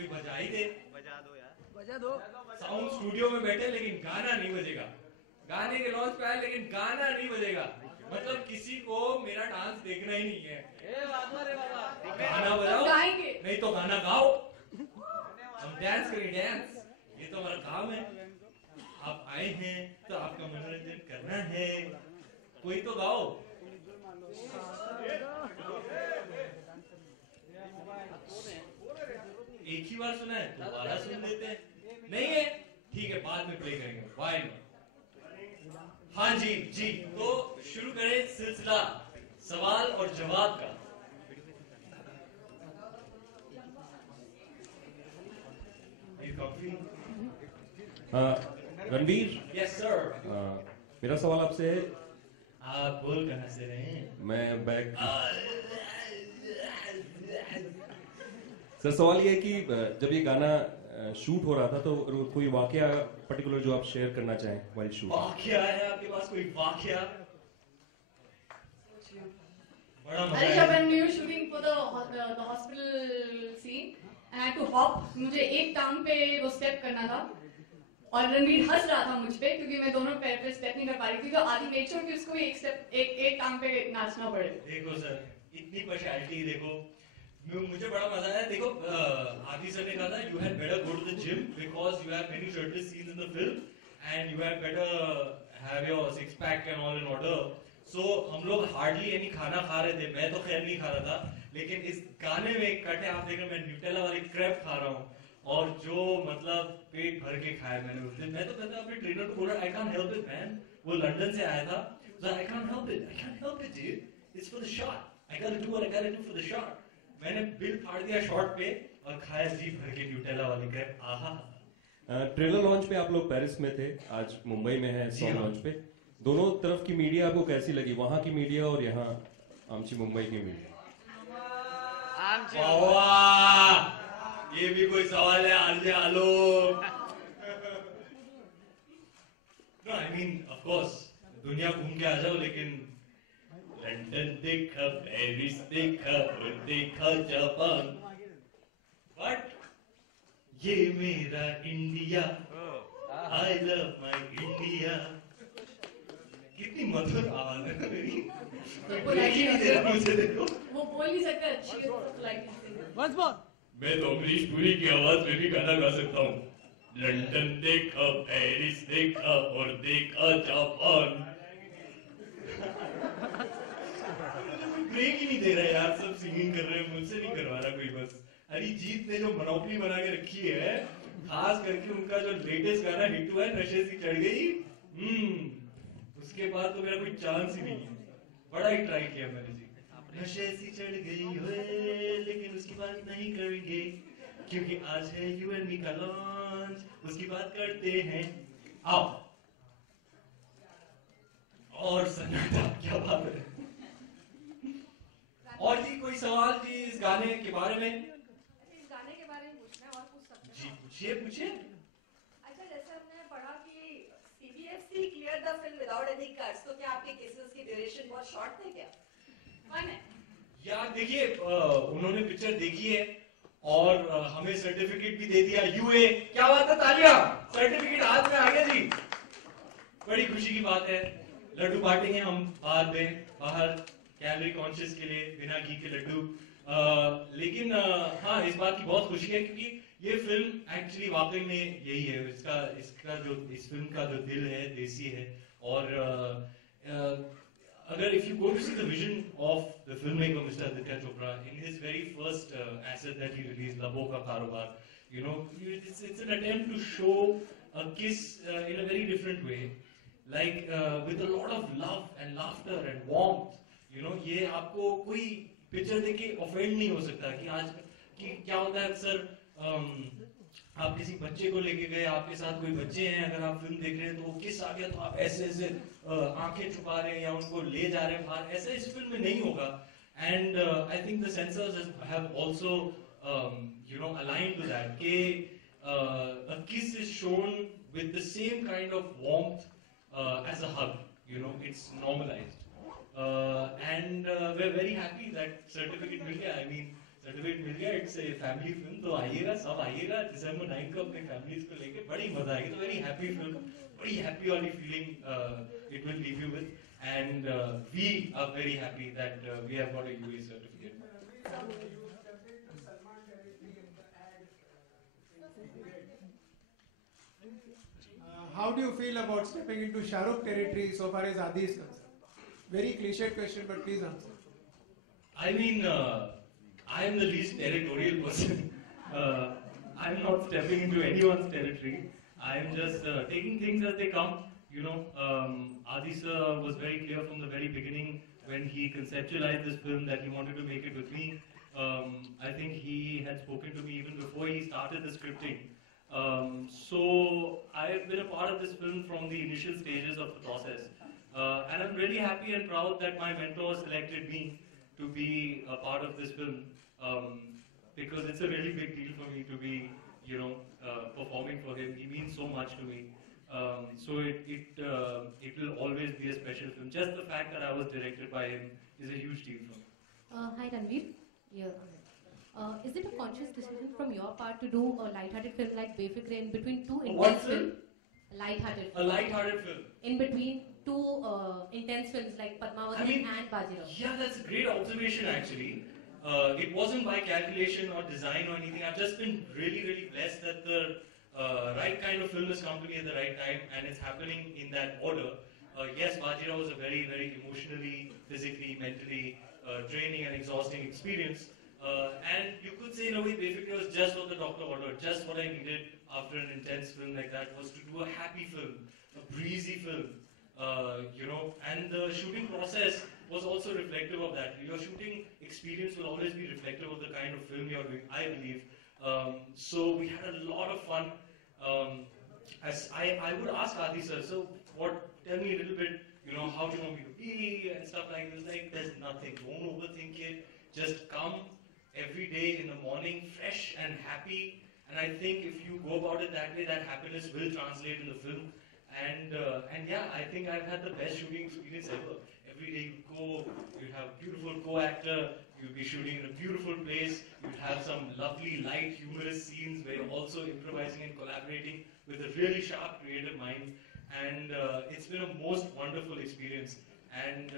कोई बजा ही दे। बजा दो यार, बजा दो। साउंड स्टूडियो में बैठे लेकिन गाना नहीं बजेगा, गाने के लॉन्च पे आए लेकिन गाना नहीं बजेगा, मतलब किसी को मेरा डांस देखना ही नहीं है। गाना बजाओ नहीं तो गाना गाओ, हम डांस करें डांस, ये तो हमारा काम है। आप आए हैं तो आपका मनोरंजन करना है, कोई तो गाओ। एक ही बार सुना है दोबारा सुन लेते हैं, नहीं है ठीक है बाद में प्ले करेंगे, व्हाई नॉट। हाँ जी जी, तो शुरू करें सिलसिला सवाल और जवाब का। Ranveer, yes sir. मेरा सवाल आपसे है। आप बोल कहाँ से रहे हैं? मैं बैक सर, सवाल ये है कि जब ये गाना शूट हो रहा था तो कोई वाकया पर्टिकुलर जो आप शेयर करना चाहें वाइल शूट? वाकया है आपके पास कोई वाकया? बड़ा मजा अरे है। जब when we were shooting for the hospital scene and I had to hop, मुझे एक टांग पे वो स्टेप करना था और रणवीर हंस रहा था मुझ पे क्योंकि मैं दोनों पैर पे स्टेप नहीं कर पा रही थी, तो आदि मेक श्योर कि उसको भी एक स्टेप एक टांग पे नाचना पड़े। देखो सर, इतनी पर्सनैलिटी देखो, मुझे बड़ा मजा आया। देखो आदि सर ने कहा था you had better go to the gym because you have many shirtless scenes in the film and you have better have your six pack and all in order. So हम लोग हार्डली यानी खाना खा रहे थे, मैं तो खैर नहीं खा रहा था, लेकिन इस गाने में एक कट है, आप देख रहे हैं मैं न्यूटेला वाली क्रैब खा रहा हूँ और जो मतलब पेट भर के खाया मैंने उस दिन। मैं तो कहता अपने ट्रेनर को बोला I can't help it man, वो लंदन से आया था, I can't help it dude, it's for the shot, I got to do what I got to for the shot. मैंने बिल फाड़ दिया शॉट पे और खाया जी भर के न्यूटेला वाली क्रैब। आहा। ट्रेलर लॉन्च पे आप लोग पेरिस में थे, आज मुंबई में है सॉन्ग लॉन्च पे। दोनों तरफ की मीडिया आपको कैसी लगी, वहां की मीडिया और यहाँ आमची मुंबई की मीडिया? वाह, ये भी कोई सवाल है? Alia Alok. No I mean of course दुनिया घूम के आ जाओ, लेकिन लंदन देखा, पेरिस देखा और देखा जापान, बट ये मेरा India, I love my India. कितनी मधुर आवाज है मेरी, ब्रेक ही नहीं दे रहा मुझे। देखो वो बोल नहीं सकता अच्छी है तो लाइक बस बोल। मैं तो अमरीश पुरी की आवाज में भी गाना गा सकता हूँ। लंदन देखा, पेरिस देखा और देखा जापान। ब्रेक ही नहीं दे रहा यार, सब सिंगिंग कर रहे हैं, मुझसे नहीं करवा रहा कोई। बस अरिजीत ने जो मोनोपोली बना के रखी है, खास करके उनका जो लेटेस्ट गाना हिट हुआ है नशे सी चढ़ गई, उसके बाद तो मेरा कोई चांस ही नहीं है। बड़ा ही ट्राई किया मैंने जी, नशे सी चढ़ गई हुए, लेकिन उसकी बात नहीं करेंगे क्योंकि आज है यू एंड मी का लॉन्च, उसकी बात करते हैं। आओ। और सन्नाटा, क्या बात है। और जी कोई सवाल जी इस गाने के बारे में? इस गाने के बारे में पूछना है और पूछ सकते हैं? जी पूछिए पूछिए। अच्छा, जैसे हमने पढ़ा कि CBFC cleared the film without any cuts, तो क्या आपके केसेस की ड्यूरेशन बहुत शॉर्ट थे क्या? Fun है। यार देखिए, उन्होंने पिक्चर देखी है और हमें सर्टिफिकेट भी दे दिया, यूए। क्या बात है, तालियां, सर्टिफिकेट हाथ में आ गया जी, बड़ी खुशी की बात है। लड्डू बांटेंगे हम बाद में बाहर कैलोरी कॉन्शियस के लिए, बिना घी के लड्डू। लेकिन हाँ, इस बात की बहुत खुशी है क्योंकि ये फिल्म एक्चुअली वाकई में यही है, इसका जो इस फिल्म का जो दिल है देसी है। और अगर if you go to see the vision of the filmmaker Mr. Aditya Chopra in his very first asset that he released, Labo Ka Karobar, you know, it's an attempt to show a kiss in a very different way, like with a lot of love and laughter and warmth. You know, ये आपको कोई picture देख के offend नहीं हो सकता कि आज कि क्या होता है अक्सर, आप किसी बच्चे को लेके गए, आपके साथ कोई बच्चे हैं, अगर आप फिल्म देख रहे हैं तो वो किस आ गया तो आप ऐसे ऐसे आंखें छुपा रहे हैं या उनको ले जा रहे हैं बाहर, ऐसा इस फिल्म में नहीं होगा। And I think the sensors have also you know aligned to that कि a kiss is shown with the same kind of warmth as a hug, you know, it's normalized, and we're very happy that certificate मिल गया। I mean certificate मिल गया, it's a family film, तो आइएगा, सब आइएगा December 9 को अपने families को लेके, बड़ी मजा आएगी। तो वेरी हैप्पी फिल्म, बड़ी हैप्पी वाली feeling it will leave you with, and we are very happy that we have got a UAE certificate. How do you feel about stepping into Shah Rukh territory so far as Adi is concerned? Very cliched question, but please answer. I mean, I am the least territorial person. I'm not stepping into anyone's territory. I'm just taking things as they come. You know, Adi sir was very clear from the very beginning when he conceptualized this film that he wanted to make it with me. I think he had spoken to me even before he started the scripting. So I have been a part of this film from the initial stages of the process. And I'm really happy and proud that my mentor selected me to be a part of this film, because it's a really big deal for me to be, you know, performing for him. He means so much to me. So it will always be a special film. Just the fact that I was directed by him is a huge deal for me. Hi Ranveer. Yeah. Is it a conscious decision from your part to do a light-hearted film like Befikre in between two What intense film? Light-hearted. A light-hearted film. In between two intense films like Padmavati I mean, and Bajirao. Yeah, that's a great observation actually. It wasn't by calculation or design or anything. I've just been really, really blessed that the right kind of film has come to me at the right time, and it's happening in that order. Yes, Bajirao was a very, very emotionally, physically, mentally draining and exhausting experience. And you could say in a way Befikre was just what the doctor ordered, just what I needed after an intense film like that, was to do a happy film, a breezy film, you know, and the shooting process was also reflective of that. Your shooting experience will always be reflective of the kind of film you're doing, I believe. So we had a lot of fun. As I would ask Adi sir, so tell me a little bit, you know, how do you want me to be and stuff like this. Like, there's nothing, don't overthink it, just come every day in the morning fresh and happy, and I think if you go about it that way, that happiness will translate in the film. And yeah, I think I've had the best shooting experience ever. Every day you go, you have a beautiful co-actor, you'll be shooting in a beautiful place, you'll have some lovely light humorous scenes where you're also improvising and collaborating with a really sharp creative mind, and it's been a most wonderful experience. And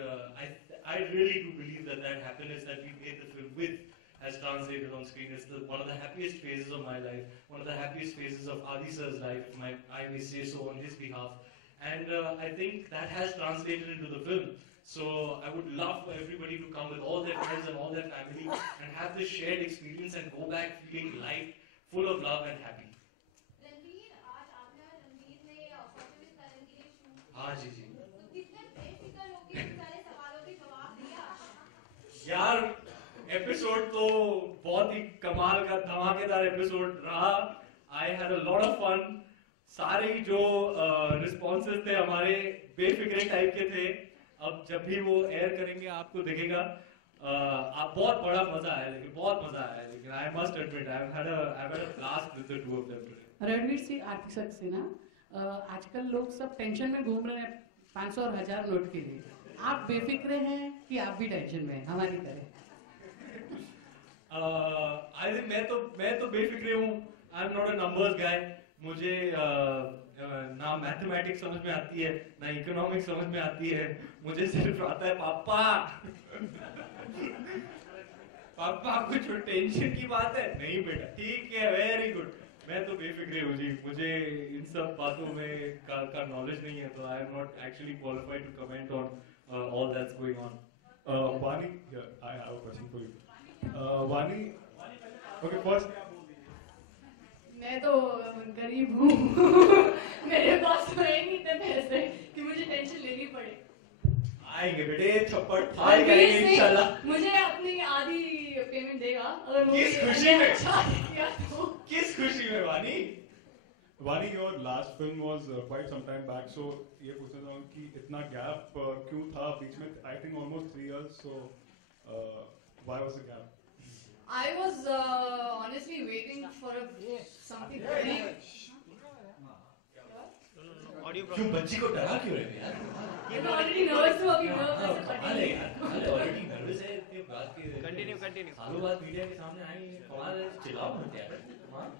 I really do believe that that happiness that we made the film with has translated on screen. It's one of the happiest phases of my life, one of the happiest phases of Adi sir's life, if I may say so on his behalf. And I think that has translated into the film. So I would love for everybody to come with all their friends and all their family and have this shared experience and go back feeling light, full of love and happy. Ranveer, आज आपने और रणवीर ने 45 साल के लिए shoot हाँ जी जी। तो कितने बेफिक्र होके इन सारे सवालों के जवाब दिया? यार एपिसोड तो बहुत ही कमाल का धमाकेदार एपिसोड रहा। I had a lot of fun. सारे जो रिस्पॉन्सेस थे हमारे बेफिक्रे टाइप के थे। अब जब भी वो एयर करेंगे आपको दिखेगा। आप बहुत बड़ा मजा आया, लेकिन बहुत मजा आया, लेकिन I must admit I've had a blast with the two of them today. Ranveer Singh आर्थिक सक्सेना, आजकल लोग सब टेंशन में घूम रहे हैं 500 और 1000 नोट के लिए। आप बेफिक्रे हैं कि आप भी टेंशन में हैं हमारी तरह? I think मैं तो बेफिक्रे हूँ। I'm not a numbers guy. मुझे ना मैथमेटिक्स समझ में आती है, ना इकोनॉमिक्स समझ में आती है। मुझे सिर्फ आता है पापा। पापा कुछ टेंशन की बात है? नहीं बेटा, ठीक है, वेरी गुड। मैं तो बेफिक्रे हूँ जी, मुझे इन सब बातों में का नॉलेज नहीं है, तो I am not actually qualified to comment on all that's going on. Vani, here, I have a question for you. Vani, okay, first. मैं तो गरीब हूँ मेरे पास तो है नहीं इतने पैसे कि मुझे टेंशन लेनी पड़े। आएंगे बेटे, थप्पड़ खाए करेंगे इंशाल्लाह। मुझे अपनी आधी पेमेंट देगा अगर किस खुशी में? अच्छा किया तो। किस खुशी में वानी? Vani, your last film was quite some time back, so ये पूछना चाहूँ कि इतना gap क्यों था बीच में? I think almost 3 years. So why was the gap? I was honestly waiting for something very. क्यों बच्ची को डरा क्यों रहे हो यार? मैं already nervous हूँ अभी nervous से कमाल है यार, कमाल है, already nervous है। बाद के कंटिन्यू सालों बाद मीडिया के सामने आए कमाल है, चिल्लाओ मत यार कमाल।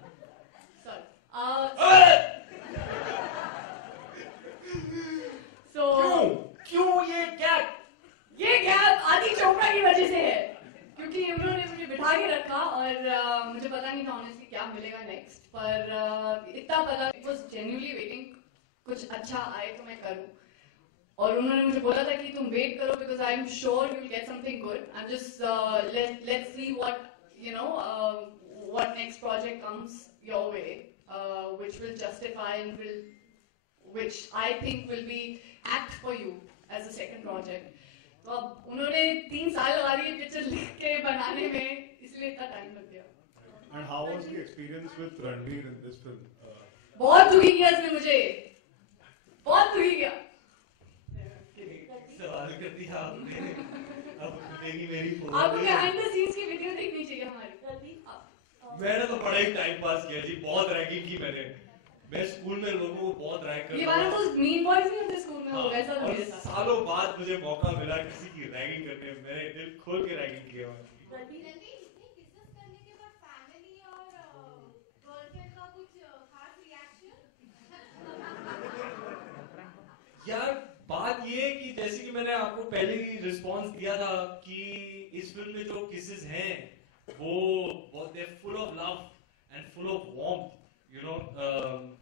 So क्यों ये गैप आदि चोपड़ा की वजह से है, क्योंकि उन्होंने मुझे बिठा के रखा और मुझे पता नहीं था ऑनेस्टली क्या मिलेगा नेक्स्ट, पर इतना पता इट वाज जेन्युइनली वेटिंग कुछ अच्छा आए तो मैं करूं, और उन्होंने मुझे बोला था कि तुम वेट करो because I am sure you will get something good. I am just let's see what you know what next project comes your way which will justify and will which I think will be apt for you as a second project. तो अब उन्होंने 3 साल लगा दिए picture लिख के बनाने में, इसलिए इतना टाइम लग गया। And how was the experience with Ranveer in this film? बहुत दुखी किया इसने मुझे, बहुत दुखी किया। सवाल कर दिया आपने, अब खुलेगी मेरी फोन। आपको behind the scenes की वीडियो देखनी चाहिए हमारी। मैंने तो बड़ा ही टाइम पास किया जी, बहुत रैगिंग की मैंने। मैं स्कूल में लोगों को बहुत रैग करता था। ये वाला तो मीन बॉयज नहीं होते स्कूल में, वो वैसा था मेरे साथ। सालों बाद मुझे मौका मिला किसी की रैगिंग करने, मैंने दिल खोल के रैगिंग किया। रणवीर इतनी किस्सेस करने के बाद फैमिली और गर्लफ्रेंड का कुछ खास रिएक्शन? यार बात ये कि जैसे कि मैंने आपको पहले ही रिस्पांस दिया था कि इस फिल्म में जो किसेस हैं वो they full of love and full of warmth, you know.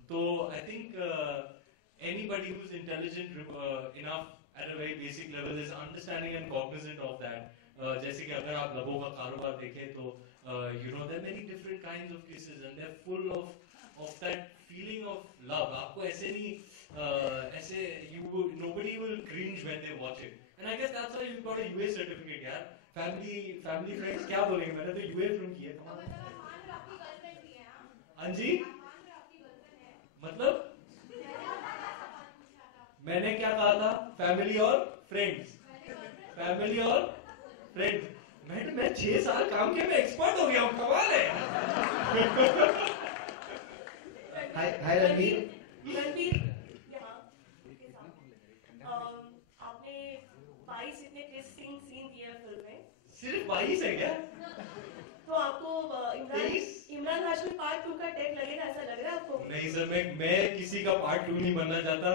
So I think anybody who's intelligent enough at a very basic level is understanding and cognizant of that. जैसे कि अगर आप लबों का कारोबार देखें तो you know there are many different kinds of kisses and they're full of that feeling of love. आपको ऐसे नहीं ऐसे nobody will cringe when they watch it. And I guess that's why you got a UA certificate यार. Family friends क्या बोलेंगे, मैंने तो UA film की है। हाँ जी, मतलब मैंने क्या कहा था? फैमिली और फ्रेंड्स, फैमिली और फ्रेंड्स। मैं 6 साल काम किया, मैं एक्सपर्ट हो गया हूँ, कमाल है। हाय रणवीर, यहाँ आपने 22 इतने किस सीन दिए फिल्म में? सिर्फ 22 है क्या? तो आपको इमरान हाशमी पार्ट 2 का टैग लगेगा, ऐसा लग रहा है आपको? नहीं सर, मैं किसी का पार्ट 2 नहीं बनना चाहता,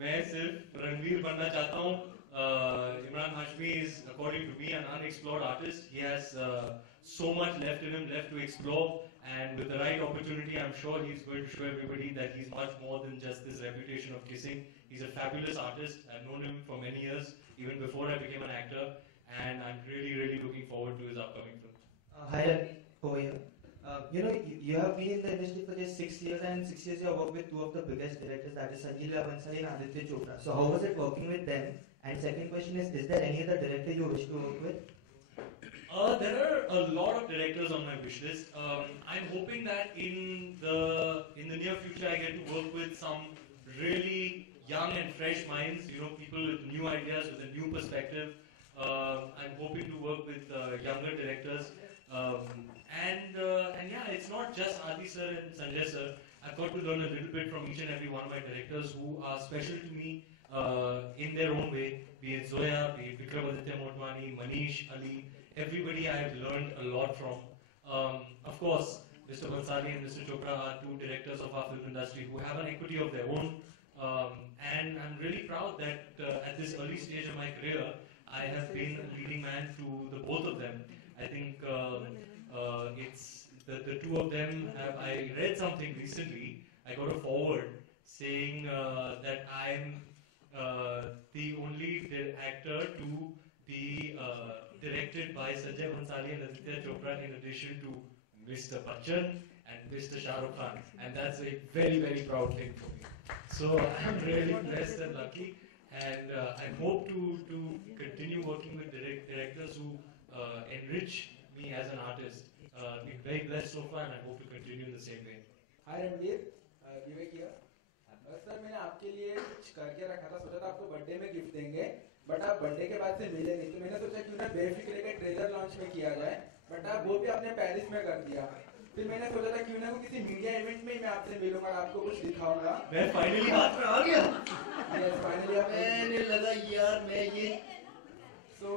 मैं सिर्फ रणवीर बनना चाहता हूँ। Imran Hashmi is, according to me, an unexplored artist. He has so much left in him, left to explore, and with the right opportunity, I'm sure he's going to show everybody that he's much more than just this reputation of kissing. He's a fabulous artist. I've known him for many years, even before I became an actor, and I'm really, really looking forward to his upcoming film. Hi Ranveer, over here. You know, you have been in the industry for just 6 years, and 6 years you have worked with 2 of the biggest directors, that is Sanjay Leela Bhansali and Aditya Chopra. So how was it working with them? And second question is there any other director you wish to work with? There are a lot of directors on my wish list. I'm hoping that in the near future I get to work with some really young and fresh minds, you know, people with new ideas, with a new perspective. I'm hoping to work with younger directors. And yeah, it's not just Adi sir and Sanjay sir. I've got to learn a little bit from each and every one of my directors who are special to me in their own way. Be it Zoya, be it Vikramaditya Motwani, Manish, Ali, everybody I have learned a lot from. Of course, Mr. Bhansali and Mr. Chopra are 2 directors of our film industry who have an equity of their own. And I'm really proud that at this early stage of my career, I have been a leading man to the both of them. I think it's the 2 of them I read something recently. I got a forward saying that I'm the only actor to be directed by Sanjay Bhansali and Aditya Chopra in addition to Mr. Bachchan and Mr. Shah Rukh Khan, and that's a very, very proud thing for me. So I'm really blessed and lucky, and I hope to continue working with directors who enrich me as an artist. Been very blessed so far, and I hope to continue in the same way. Hi Ranveer, Vivek here. Sir मैंने आपके लिए कुछ करके रखा था, सोचा था आपको बर्थडे में गिफ्ट देंगे, बट आप बर्थडे के बाद से मिले नहीं, तो मैंने सोचा क्यों ना बेफिक्रे के ट्रेलर लॉन्च में किया जाए, बट आप वो भी आपने पेरिस में कर दिया। फिर मैंने सोचा था क्यों ना किसी मीडिया इवेंट में मैं आपसे मिलूंगा, आपको कुछ दिखाऊंगा। मैं फाइनली हाथ में आ गया। Yes, finally मैंने लगा यार मैं ये So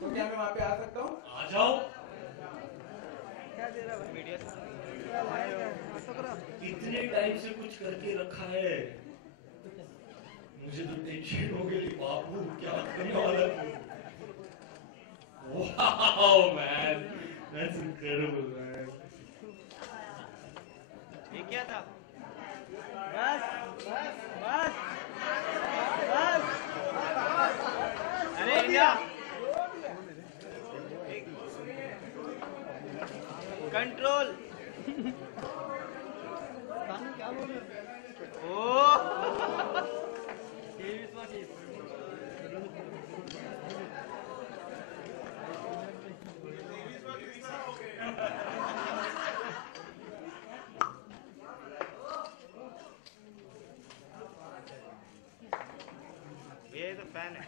क्या मैं वहाँ पे आ सकता हूँ? आ जाओ। इतने टाइम से कुछ करके रखा है, मुझे तो टेंशन हो गई बाबू, क्या करने वाला है? Wow, man, that's incredible, man. ये क्या था? बस बस बस बस। अरे इंडिया कंट्रोल। क्या बोल रहे हो? ये तो फैन है।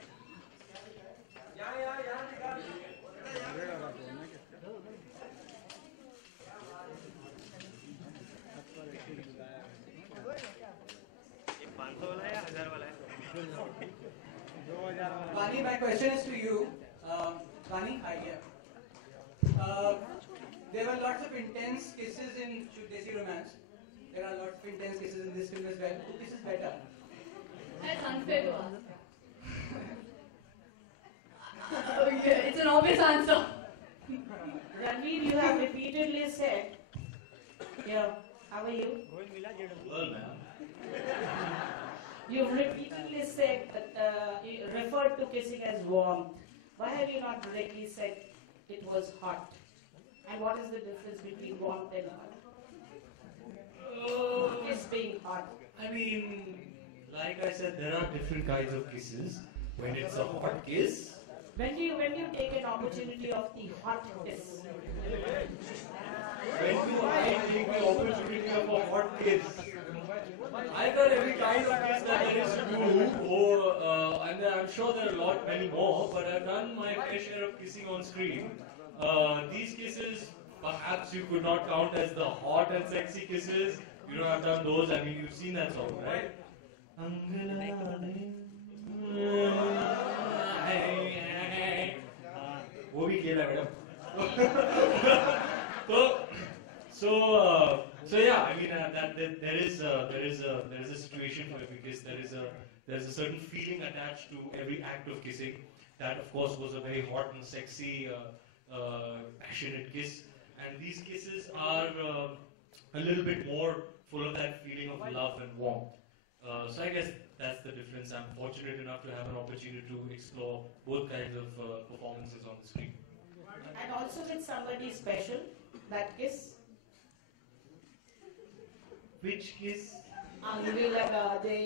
ये 500 वाला है या 1000 वाला है? 2000 वाला। Vani, my question is to you. Vani, hi, yeah. There were lots of intense kisses in Desi Romance. There are lots of intense kisses in this film as well. Who kisses better? That's unfair to ask. Okay, it's an obvious answer. Ranveer, you have repeatedly said, yeah, how are you? Well, man. You've repeatedly said that you referred to kissing as warmth. Why have you not directly said it was hot? And what is the difference between warmth and hot? Kiss being hot. I mean, like I said, there are different kinds of kisses. When it's a hot kiss, When do you take an opportunity of the hot kiss? when do I take the opportunity of a hot kiss? I got every kind of kiss that there is to do. And I'm sure there are a lot many more, but I've done my fair share of kissing on screen. These kisses, perhaps you could not count as the hot and sexy kisses. You know, I've done those. I mean, you've seen that song, right? वो भी खेला madam. So yeah, I mean that there is a situation for every kiss. There is a certain feeling attached to every act of kissing. That of course was a very hot and sexy, passionate kiss, and these kisses are a little bit more full of that feeling of love and warmth. So I guess that's the difference. I'm fortunate enough to have an opportunity to explore both kinds of performances on the screen. And also with somebody special, that kiss. Which kiss? Angri laga de.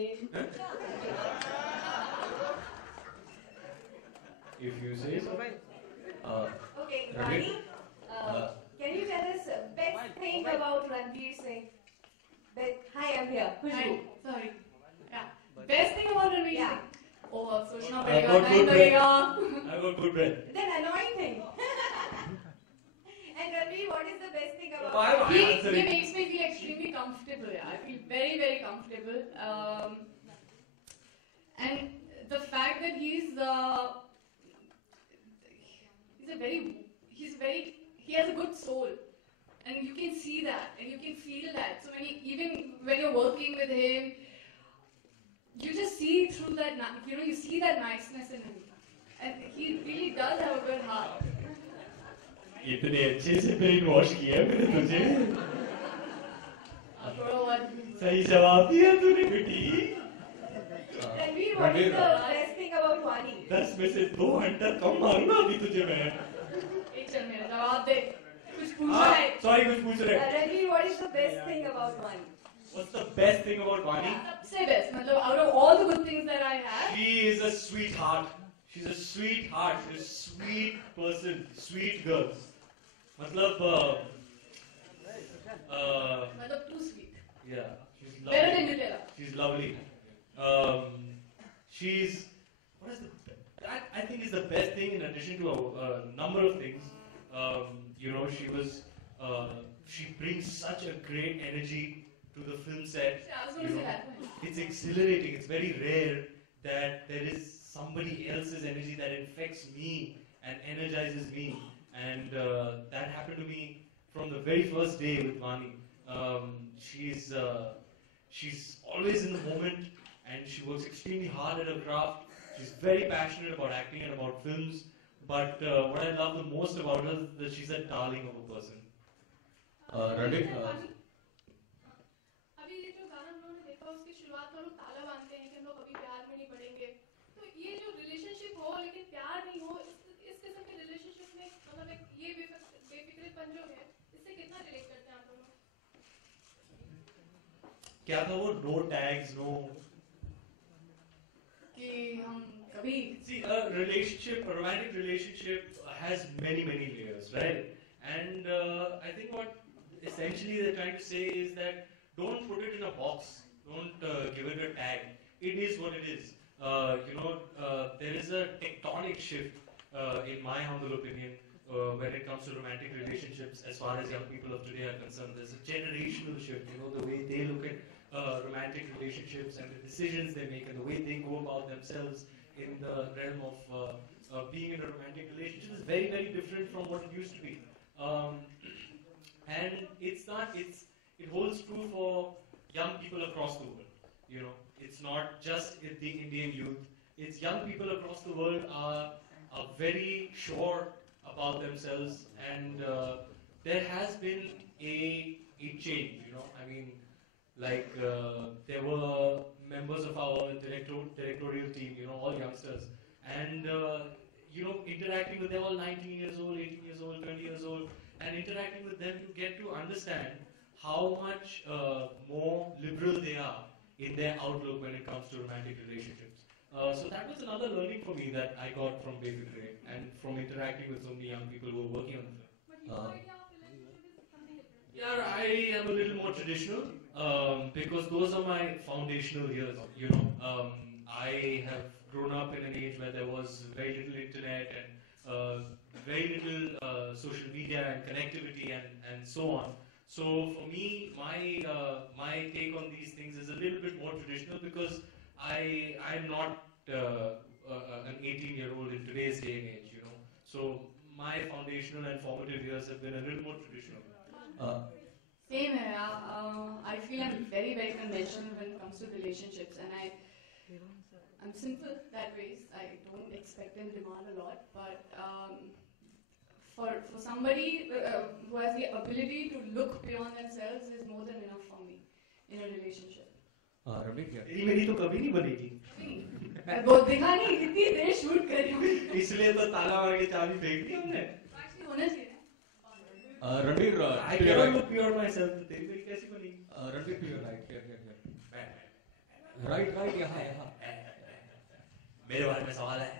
If you say so. Okay, Ranveer? Vani, can you tell us best thing about Ranveer Singh? Hi, I'm here. Hi, sorry. Yeah. Best thing about Ranveer Yeah. Singh? Oh, अब सोचना I've पड़ेगा, got time good breath. लगेगा. I've got good breath. Then annoying thing. And Ranveer, what is the best thing about Why- why- He answer it. makes me feel extremely comfortable. Yeah. I feel very, very comfortable. And the fact that he's he has a good soul, and you can see that, and you can feel that. So even when you're working with him, you just see through that. You see that niceness in him, and he really does have a good heart. इतने अच्छे से brain wash किया मैंने तुझे। सही जवाब दिया तूने बेटी। Ranveer, what is the best thing about Vani? 10 में से 2 घंटा कम मारूंगा अभी तुझे मैं। एक चल मेरा जवाब दे, कुछ पूछा है? सॉरी कुछ पूछ रहे। Ranveer, what is the best thing about Vani? What's the best thing about Vani? सबसे best, मतलब out of all the good things that I have, She is a sweetheart. She's a sweetheart. She's a sweet person, sweet girl. मतलब मतलब too sweet. yeah, she's Better than lovely. Nutella. She's lovely. She's what is that I think is the best thing in addition to a number of things. She brings such a great energy to the film set. I was going to say that. It's exhilarating. It's very rare that there is somebody else's energy that infects me and energizes me. And that happened to me from the very first day with Vani. She's always in the moment, and she works extremely hard at her craft. She's very passionate about acting and about films. But what I love the most about her is that she's a darling of a person. Ranveer, अभी ये जो गाना हम लोगों ने देखा उसकी शुरुआत में लोग ताला बांधते हैं कि हम लोग कभी प्यार में नहीं पड़ेंगे, तो ये जो रिलेशनशिप हो लेकिन प्यार नहीं हो, इस किस्म के रिलेशनशिप में मतलब एक ये बेफिक्रेपन जो है, इससे कितना रिलेट करते हैं आप दोनों? क्या था वो? No tags, no. कि हम कभी See, a romantic relationship has many layers, right? And I think what essentially they're trying to say is that don't put it in a box, don't give it a tag. It is what it is. There is a tectonic shift, in my humble opinion, when it comes to romantic relationships. As far as young people of today are concerned, there's a generational shift. The way they look at romantic relationships and the decisions they make and the way they go about themselves in the realm of being in a romantic relationship is very different from what it used to be. And it holds true for young people across the world. It's not just the Indian youth. It's young people across the world are very sure about themselves, and there has been a change. There were members of our directorial team, all youngsters, and interacting with them, all 19 years old, 18 years old, 20 years old, and interacting with them to get to understand how much more liberal they are in their outlook when it comes to romantic relationships. So that was another learning for me that I got from Beffikrey and from interacting with so many young people who were working on the film. But your idea of relationship is something different. Yeah, I am a little more traditional because those are my foundational years. I have grown up in an age where there was very little internet and very little social media and connectivity and so on. So for me, my take on these things is a little bit more traditional because I'm not an 18-year-old in today's day and age. So my foundational and formative years have been a little more traditional. same है. I feel I'm very conventional when it comes to relationships, and I'm simple that way. I don't expect and demand a lot, but for somebody who has the ability to look beyond themselves is more than enough for me in a relationship. तेरी मेरी तो कभी नहीं बनेगी. बहुत दिखा नहीं, इतनी देर शूट कर रही हूँ. इसलिए तो ताला मार के चाबी फेंक दी हमने. Actually होना चाहिए. Ranveer, I cannot look beyond myself. तो तेरी मेरी कैसी बनेगी? Ranveer, to your right, here. Right, यहाँ. मेरे बारे में सवाल है.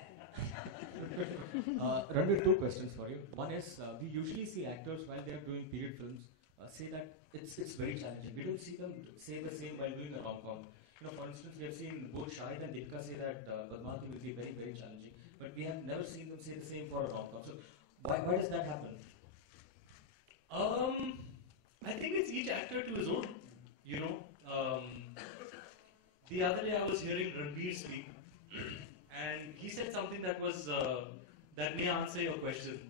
Ranveer, two questions for you. One is, we usually see actors while they are doing period films say that it's very challenging. We don't see them say the same while doing a rom-com. For instance, we have seen both Shahid and Deepika say that Padmavati will be very challenging, but we have never seen them say the same for a rom-com. So why does that happen? I think it's each actor to his own. The other day I was hearing Ranveer speak, and he said something that may answer your question.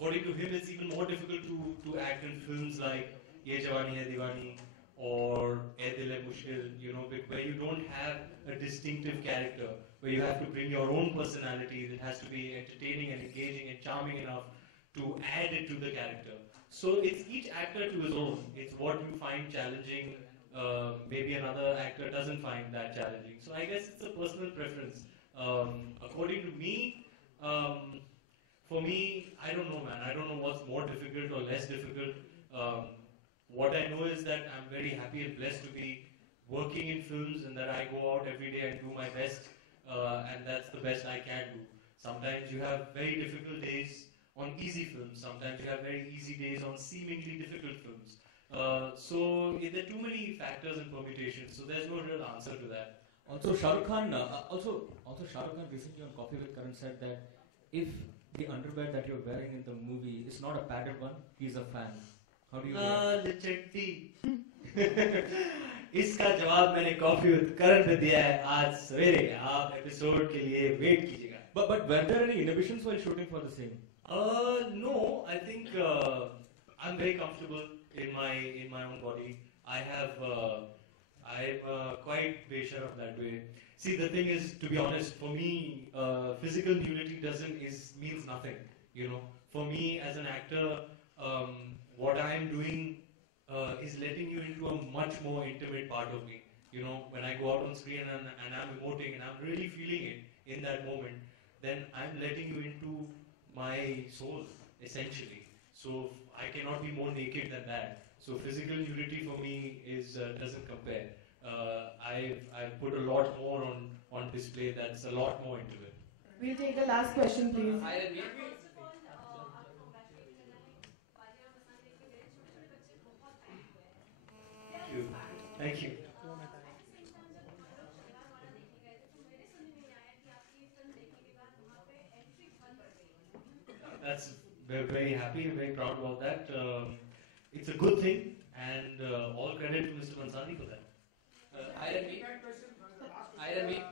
According to him, it's even more difficult to act in films like Ye Jawani Hai Diwani or Ae Dil Hai Mushkil, where you don't have a distinctive character, where you have to bring your own personality. It has to be entertaining and engaging and charming enough to add it to the character. So it's each actor to his own. It's what you find challenging. Maybe another actor doesn't find that challenging. So I guess it's a personal preference. According to me, for me, I don't know, man. I don't know what's more difficult or less difficult. What I know is that I'm very happy and blessed to be working in films and that I go out every day and do my best. And that's the best I can do. Sometimes you have very difficult days on easy films. Sometimes you have very easy days on seemingly difficult films. So there are too many factors and permutations. So there's no real answer to that. Also, Shah Rukh Khan, recently on Coffee with Karan said that if the underwear that you're wearing in the movie is not a padded one, he's a fan. How do you? इसका जवाब मैंने coffee with करण पे दिया है आज सवेरे. आप episode के लिए वेट कीजिएगा. But were there any inhibitions while shooting for the same? No, I think I'm very comfortable in my own body. I'm quite besharaf that way. See, the thing is, to be honest, for me, physical nudity means nothing. You know, for me as an actor, what I am doing is letting you into a much more intimate part of me. You know, when I go out on screen and I'm emoting and I'm really feeling it in that moment, then I'm letting you into my soul, essentially. So I cannot be more naked than that. So physical nudity for me doesn't compare. I've put a lot more on display that's a lot more into it. We'll take the last question, please. Hi, Ranveer. Thank you. That's we're very happy, very proud about that. It's a good thing, and all credit to Mr. Mansari for that. Hi, Ranveer. Hi, Ranveer.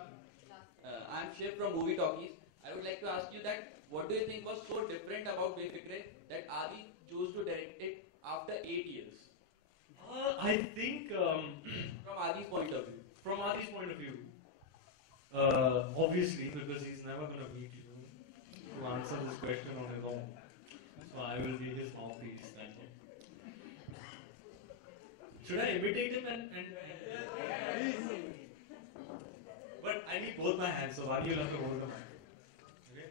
I'm Shiv from Movie Talkies. I would like to ask you that what do you think was so different about Befikre that Adi chose to direct it after 8 years? I think from Adi's point of view. From Adi's point of view, obviously, because he's never going to meet you to answer this question on his own. So I will be his mouthpiece. Thank you. Should I imitate him But I need both my hands, so Adi will have to hold the mic. Okay?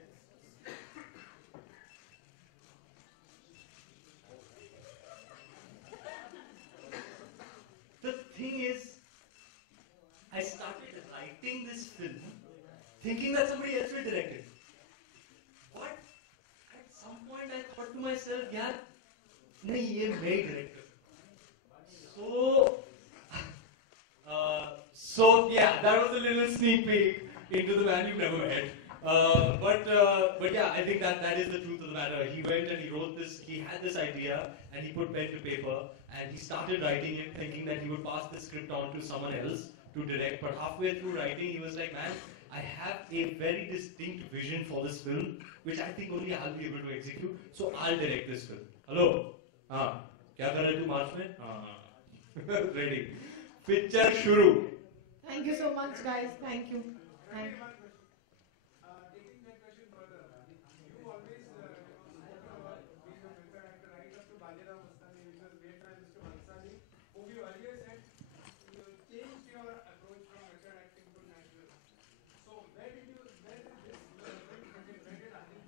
The thing is, I started writing this film thinking that somebody else will direct it. But at some point I thought to myself, yaar, nahi, ye मैं director. So yeah, that was a little sneak peek into the man you never met. But yeah, I think that is the truth of the matter. He went and he wrote this. He had this idea and he put pen to paper and he started writing it, thinking that he would pass the script on to someone else to direct. But halfway through writing, he was like, "Man, I have a very distinct vision for this film, which I think only I'll be able to execute. So I'll direct this film." Hello, क्या कर रहे तू मार्च में? Ready. Picture शुरू. Thank you so much, guys. Thank you. Thank you. Taking that question further, you always spoken about being a method actor right up to Bajirao Mastani, which was made by Mr. Mansari, whom you earlier said you changed your approach from method acting to natural. So where did Adi fit in this approach?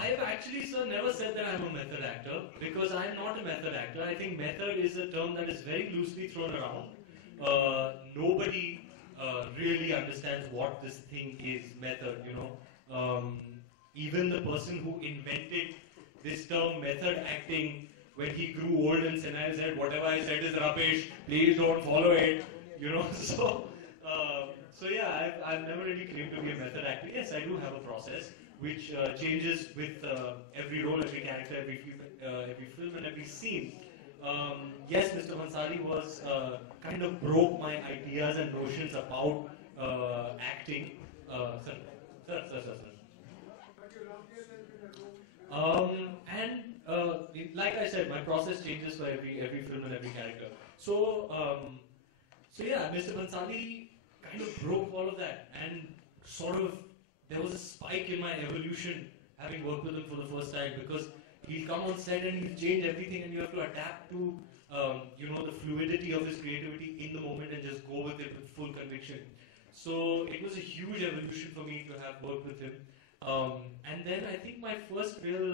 I've actually, sir, never said that I'm a method actor because I'm not a method actor. I think method is a term that is very loosely thrown around. Nobody really understands what this thing is, method, you know. Even the person who invented this term method acting, when he grew old and senile said, "Whatever I said is rubbish, please don't follow it," you know. So yeah, I've never really claimed to be a method actor. Yes, I do have a process which changes with every role, every character, every film and every scene. Yes, Mr. Mansari was kind of broke my ideas and notions about acting. Sir. Like I said, my process changes for every film and every character. So yeah, Mr. Mansari kind of broke all of that, and sort of there was a spike in my evolution having worked with him for the first time, because he'll come on set and he'll change everything and you have to adapt to the fluidity of his creativity in the moment and just go with it with full conviction. So it was a huge evolution for me to have worked with him. And then I think my first real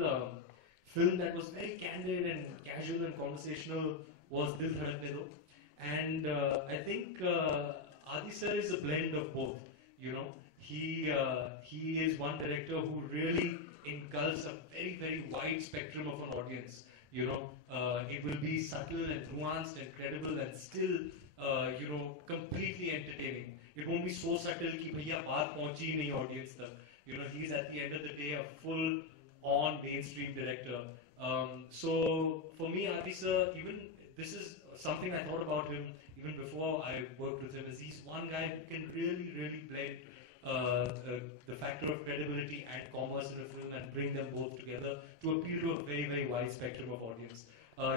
film that was very candid and casual and conversational was Dil Dhadakne Do. And I think Adi sir is a blend of both, you know. He is one director who really engulfs a very, very wide spectrum of an audience. You know, it will be subtle and nuanced and credible and still, completely entertaining. It won't be so subtle कि भैया बात पहुंची ही नहीं audience तक. You know, he's at the end of the day a full-on mainstream director So for me, Adi sir, even this is something I thought about him even before I worked with him. Is he's one guy who can really blend the factor of credibility and commerce in a film and bring them both together to appeal to a very wide spectrum of audience.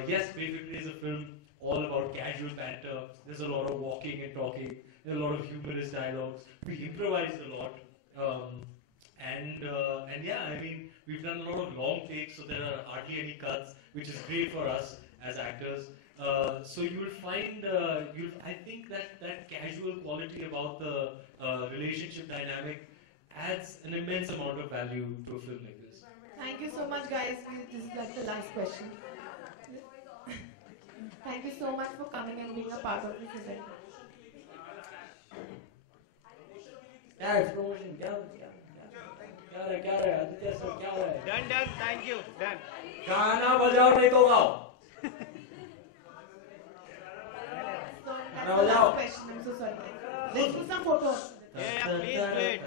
Yes, Befikre is a film all about casual banter. There's a lot of walking and talking. There's a lot of humorous dialogues. We improvised a lot. And yeah, I mean, we've done a lot of long takes, so there are hardly any cuts, which is great for us as actors. So you will find, I think that casual quality about the relationship dynamic adds an immense amount of value to a film like this. Thank you so much, guys. This is like the last question. Thank you so much for coming and being a part of this event. Guys, promotion, क्या रहा है Aditya sir क्या रहा है? Done, thank you, done. गाना बजाओ नहीं तो गाओ. That's the last question. I'm so sorry. Let's do some photos. Yeah, please do it.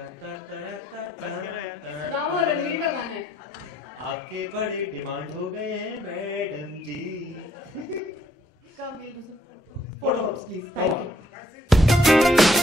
गाओ रणवीर का गाना है. आपके बड़े डिमांड हो गए हैं madam ji. Come, we'll do some photos, please. Thank you.